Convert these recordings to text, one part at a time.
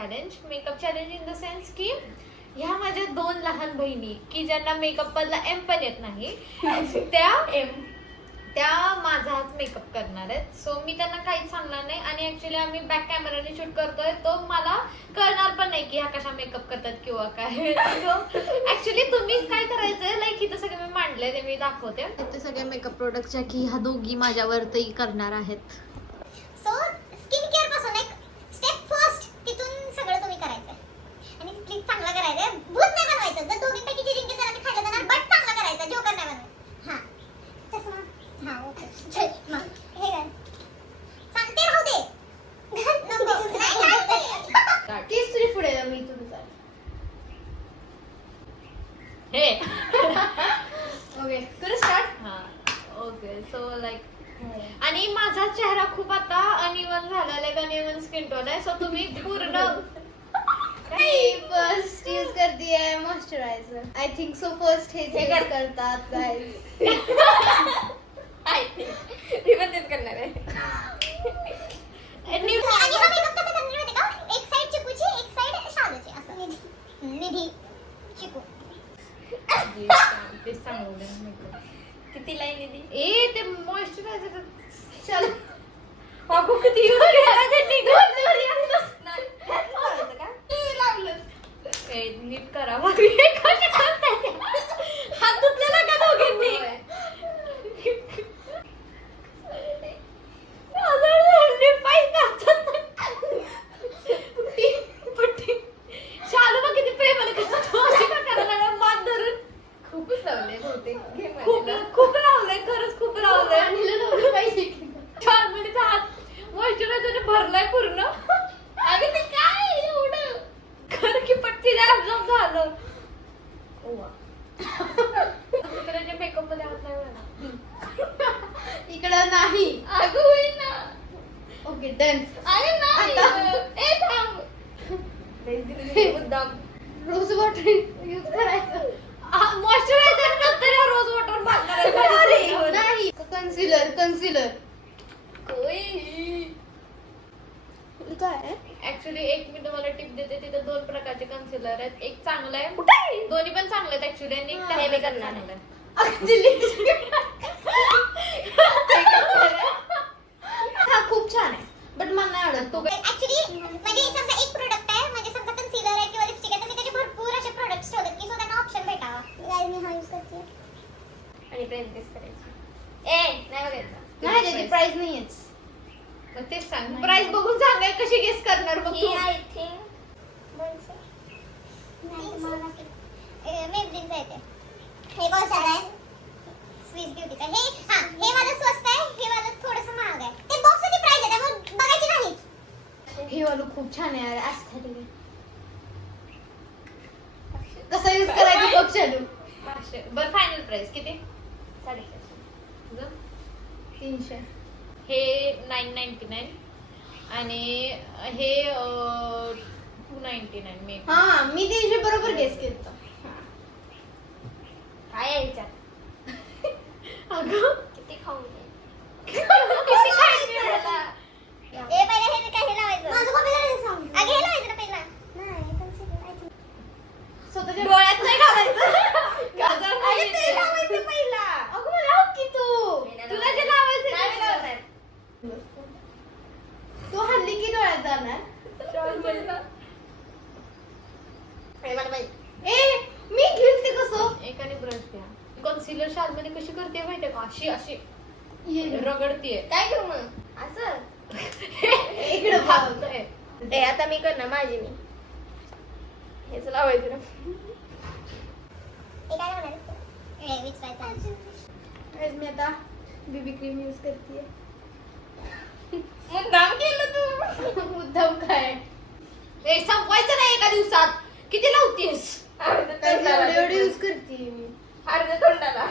Challenge. Makeup challenge in the sense की ह्या माझ्या 2 लहान बहिणी की ज्यांना मेकअप मधला एम पण येत नाही त्या माझाच मेकअप करणार आहेत. सो मी त्यांना काहीच सांगणार नाही आणि ऍक्च्युली आम्ही बॅक कॅमेराने शूट करतोय तो मला कळणार पण नाही की ह्या कशा मेकअप करतात किंवा काय. सो ऍक्च्युली तुम्ही काय करायचंय लाईक इथं सगळे मी मांडले ते मी दाखवते. इथे सगळे मेकअप प्रोडक्टच्या की ह्या दोघी माझ्यावरती करणार आहेत. सो स्किन केअर पासून एक स्टेप फर्स्ट तिथून सगळं तुम्ही करायचं आणि प्लीज चांगलं करायचं. भूत नाही बनवायचं. जर दोघींपैकी जी रिंग जरा मी खायला जाणार बट चांगलं करायचं. जोकर नाही बनवायचं. हां चष्मा. हां ओके चल मग हे काय सांगते राहू दे. नको नाही तिसरी पुढे मी तुझं हे ओके तुला स्टार्ट. हा ओके. सो लाईक आणि माझा चेहरा खूप आता अनइवन झाला लाईक अनइवन स्किन टोन आहे. सो तुम्ही पूर्ण फर्स्ट यूज करती है moisturiser. I think so first हे करतात गाइस. मी पण तेच करणार आहे. आणि हा मेकअप कसा करणार माहिती का? एक साइड चिकूची एक साइड शालूची असं. निधी चिकू. ते सांगू किती लाईन दिली? ए ते मॉइश्चरायझर चल अगो किती यूज केला त्यांनी नाही लावायचं का? नीट करा हात धुतलेला का दोघींनी. शालू बघ किती प्रेमाने कसं तो अशी का करायला लागला मान धरून. खूपच लावले बहुतेक. घे खूप माझ्याला. खूप लावलंय खरंच खूप लावलंय. आणलं नव्हतं पाहिजे की. शालूचा हात मॉइश्चरायझर भरलाय पूर्ण. अगं ते काय एवढं? खरं की पट्टी ऍब्झॉर्ब झालं. दुसऱ्याच्या मेकअप मध्ये हात नाही म्हणा. इकडं नाही. अगं होईना. Okay done. अरे नाही. ए थांब. मुद्दाम. रोज वॉटर यूज करायचं. मॉइश्चरायझर नंतर या रोज वॉटर मारणार. नाही कन्सिलर कन्सिलर काय ऍक्च्युली एक मी तुम्हाला टिप देते. तिथे 2 प्रकारचे कन्सिलर आहेत. एक चांगलं आहे दोन्ही पण चांगले आहेत ऍक्च्युली आणि एक हे मी करणार चांगलं आहे. हा खूप छान आहे बट मला नाही आवडत तो. ऍक्च्युली म्हणजे समजा एक प्रोडक्ट आहे म्हणजे समजा कन्सीलर आहे किंवा लिपस्टिक आहे तर मी त्याचे भरपूर असे प्रोडक्ट्स ठेवलेत की सो त्यांना ऑप्शन भेटावा. गाइस मी हा यूज करते आणि प्राइस करायची. ए नाही बघायचं. नाही त्याची प्राइस नाहीच. मग तेच सांग प्राइस बघून सांगाय कशी गेस करणार मग ही तू. आय थिंक मेबलिनचं आहे ते. हे कॉस्टच आहे स्विस ब्युटीचं. हे हां हे वाला स्वस्त आहे हे वाला थोडंसं महाग आहे. ते बॉक्सची प्राइस आहे त्यामुळे बघायची नाहीच. हे वाला खूप छान आहे यार. एस्थेटिक आहे. कसा यूज करायचा बघ चालू. 500. बरं फायनल प्राइस किती? 350. तुझं? 300. हे 999 आणि हे 299 मे. हा मी 300 बरोबर गेस केलं. काय आहे ह्याच्यात? अगं किती खाऊन घे. किती खायचे मला. ए पहिले हे काय हे लावायचं. माझं कॉपी सांग. आगे हे लावायचं ना पहिला. नाही कन्सीलर आय थिंक. स्वतःच्या डोळ्यात नाही घालायचं. काजळ अरे नाही ते येते. लावायचं पहिला. अगं मला लाव की तू. तुला जे लावायचं नाही ते लावणार. तू हल्ली की डोळ्यात जाणार. हे मला माहिती. ए मी घेईल ते कसं. एकाने ब्रश घ्या. कन्सिलर शाल मध्ये कशी करते माहितीये का अशी अशी ये रगडतीये. काय करू मग? असं. इकडे भागतोय. ए आता मी करणार माझी मी. हेच लावायचं ना. हे काय लावणार? ए विचारायचं. गाइस मी आता बीबी क्रीम यूज करते. मुद्दाम केलं तू. मुद्दाम काय ए संपवायचं नाही एका दिवसात. किती लावतीस? अर्ध एवढे तोंडाला. यूज करते मी. अर्ध तोंडाला.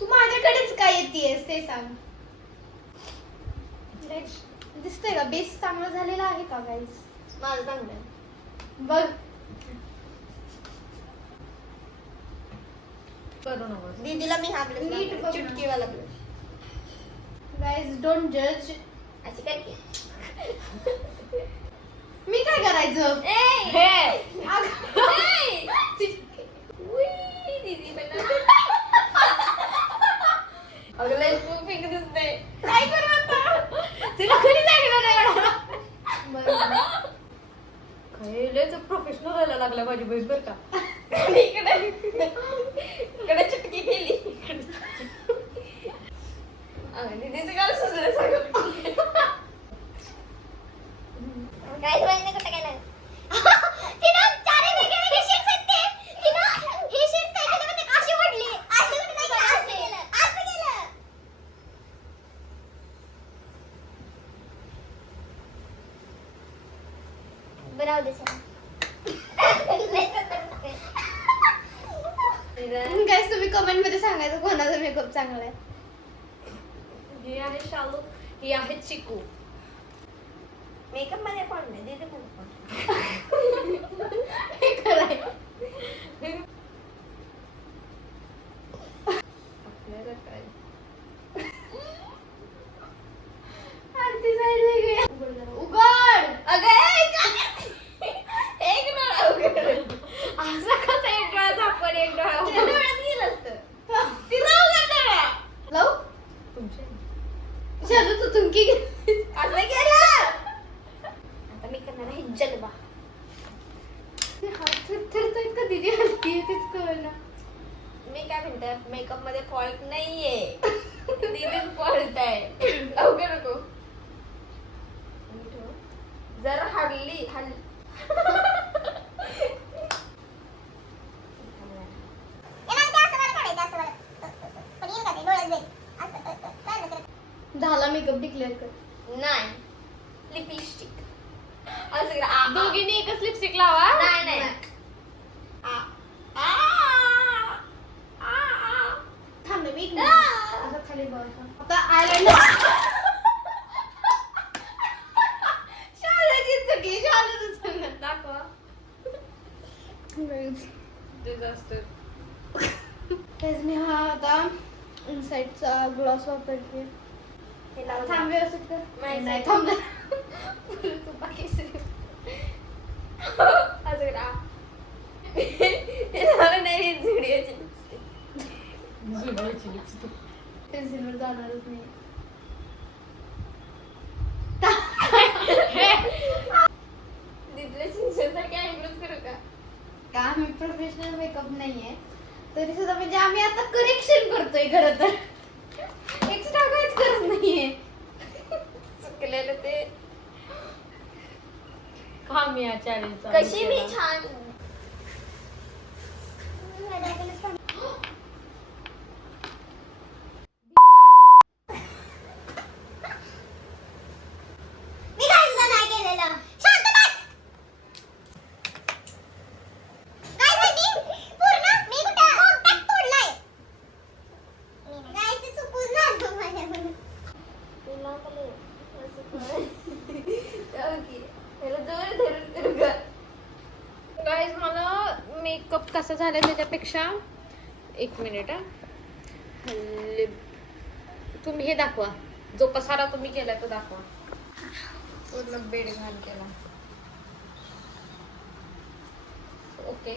तू माझ्याकडेच काय येतेस ते सांग. दिसतंय का बेस चांगला झालेला आहे का गाईस. माझं चांगलं आहे. बघ करू नको. दीदीला मी हा ब्रश नीट बघ ना. चुटकीवाला ब्रश. गाईस डोंट जज. अशी काय की मी काय करायचं? अगले पिंक दिसते. काय करू आता? तिला कोणी सांगितलं नाही मला. खयलेच प्रोफेशनल व्हायला लागला माझी बहीण बरं का. इकडे चटकी केली. दीदीचं काय सुचलं सगळं. काय माहिती कुठं गेलं. तिनं चारही वेगळे शेड्स आहेत ते. तिनं हे शेड्स काय केलं माहिती का? अशी ओढली. अशी ओढली नाही का? असं केलं. असं केलं. बरं राहू दे सर. गाईस तुम्ही कमेंट मध्ये सांगायचं कोणाचा मेकअप चांगला आहे. ही आहे शालू, ही आहे चिकू. मेकअप मध्ये पण नाही दीदी पण हे खरंय. आपल्याला काय आरती साईड वेगळी आहे. उघड. एक डोळा उघड. असं कसं एक डोळा झाकून एक डोळा उघड? डोळ्यात गेलं असतं. तिला उघड डोळा. लावू? शालू तू तुमकी असं केलं. आता मी करणार आहे जलवा. हात थरथरतोय का दीदी हलतीये तेच कळलं. मी काय म्हणते मेकअप मध्ये फॉल्ट नाहीये. दीदीच फॉल्ट आहे. लवकर नको. जर हल्ली येणार ते असं मला काढायचं असं मला. पण येईल का ते डोळ्यात जाईल. असं कळलं तर. झाला मेकअप डिक्लेअर कर. नाही लिपस्टिक असं करा. आ, दोघींनी एकच लिपस्टिक लावा. नाही नाही आ, आ, आ, आ. थांब मी एक मिनिट. असं खाली बघा. आता आयलाइनर. शाळेची चुकी शाळेतच सांगत. दाखवा. डिझास्टर. तेच मी हा आता इनसाइडचा ग्लॉस वापरते. हे लावून थांब व्यवस्थित कर. नाही, नाही थांब तू बाकी सगळं. असं करा. हे लावून नाही, ही झुडिओची लिपस्टिक. पेन्सिलवर जाणारच नाही. दीदीला शिंशासारखे आयब्रोज करू का? का आम्ही प्रोफेशनल मेकअप नाहीये तरी सुद्धा म्हणजे आम्ही आता करेक्शन करतोय खरं तर. एक्स्ट्रा काहीच करत नाहीये. चुकलेलं ते खामिया चॅलेंज. कशी मी छान मी काढलं नाही केलेलं. शांत बस. काय झाली? पूर्ण मी कुठे कॉन्टॅक्ट तोडलाय. काय ते चुकून झालं माझ्याकडून. गाईज मला मेकअप कसा झालाय त्याच्यापेक्षा एक मिनिट तुम्ही हे दाखवा. जो पसारा तुम्ही केलाय तो दाखवा. पूर्ण बेड घाल केला. ओके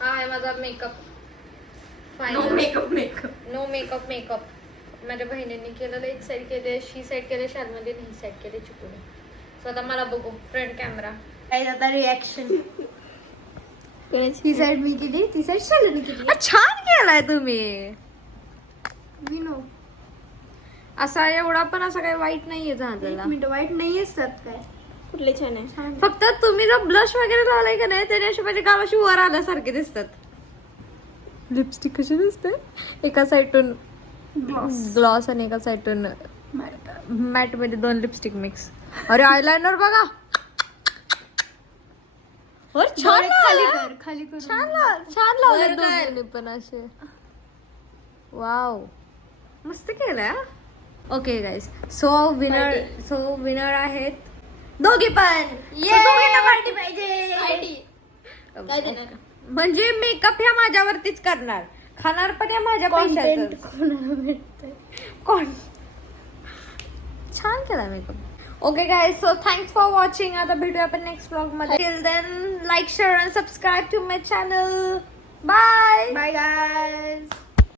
हा आहे माझा मेकअप. नो मेकअप माझ्या बहिणींनी केलेलं. एक साईड केले, शी साईड केले शालमध्ये, ही साईड केले चिकूने. सो आता मला बघू फ्रंट कॅमेरा. आता रिॲक्शन. ती साईड मी केली ती साईड शालूने केली. छान केलाय तुम्ही. मी नो असा एवढा पण असा काही वाईट नाहीये झालेला. एक मिनिट वाईट नाही असतात काय. कुठले छान आहे. फक्त तुम्ही जो ब्लश वगैरे लावलाय का नाही त्याने अशी माझ्या गावाशी वर आल्यासारखे दिसतात. लिपस्टिक कशी दिसते. एका साईडून ग्लॉस आणि एका साईडून मॅट मध्ये दोन लिपस्टिक मिक्स. अरे आयलाइनर बघा. छान खाली लावलंय. कर खाली कर. छान लावले दोन्ही पण असे. वाव मस्त केलंय. ओके गाईज सो विनर आहेत दोघी पण. पार्टी पाहिजे. म्हणजे मेकअप ह्या माझ्यावरतीच करणार, खाणार पण या माझ्या पैशातच. कोणाला भेटतंय. कोण छान केला makeup. Okay guys so thanks for watching. आता भेटूया आपण नेक्स्ट ब्लॉग मध्ये. Till then like share and subscribe to my channel. Bye bye guys.